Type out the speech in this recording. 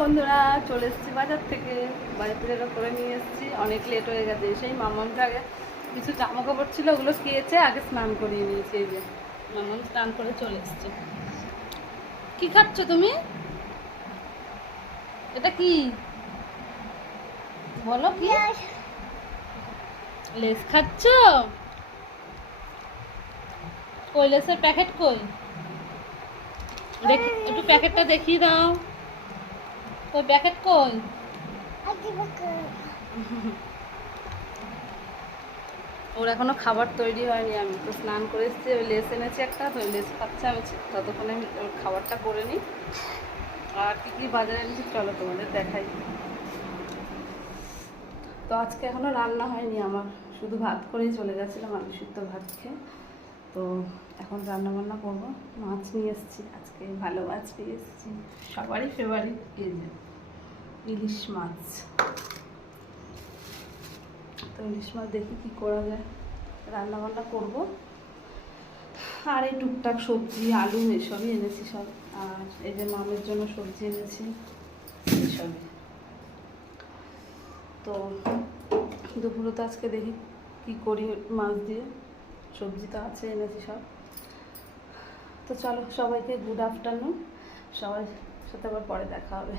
বন্ধুরা, চলে এসেছি বাজার থেকে। বাজার থেকে করে নিয়ে এসেছি, অনেক লেট হয়ে গেছে। সেই মামানকে আগে কিছু জামা কাপড় ছিল, ওগুলো খেয়েছে, আগে স্নান করিয়ে নিয়েছে। এই যে মামন স্নান করে চলে এসছে। কি খাচ্ছ তুমি? এটা কি বলো? কি লেস খাচ্ছ? কই লেসের প্যাকেট কই? দেখি একটু প্যাকেটটা দেখিয়ে দাও। কই প্যাকেট কই? ওর এখনো খাবার তৈরি হয়নি। আমি তো স্নান করে এসেছি, ওই লেস এনেছি একটা, তো ওই লেস খাচ্ছে। আমি ততক্ষণে আমি ওর খাবারটা করে নিই। আর কী কী বাজারে এনেছি চলো তোমাদের দেখাই। তো আজকে এখনো রান্না হয়নি আমার, শুধু ভাত করেই চলে গেছিলাম, আলু সিদ্ধ ভাত খেয়ে। তো এখন রান্না বান্না করবো। মাছ নিয়ে এসেছি আজকে, ভালো মাছ নিয়ে এসেছি, সবারই ফেভারিট। এই যে ইলিশ মাছ। তো ইলিশ মাছ দেখি কী করা যায়, রান্না বান্না করবো। আর এই টুকটাক সবজি, আলু এসবই এনেছি সব। আর এই যে মামের জন্য সবজি এনেছি এসবই। তো দুপুরে তো আজকে দেখি কি করি মাছ দিয়ে। সবজি তো আছে, এনেছি সব। তো চলো, সবাইকে গুড আফটারনুন। সবার সাথে আবার পরে দেখা হবে।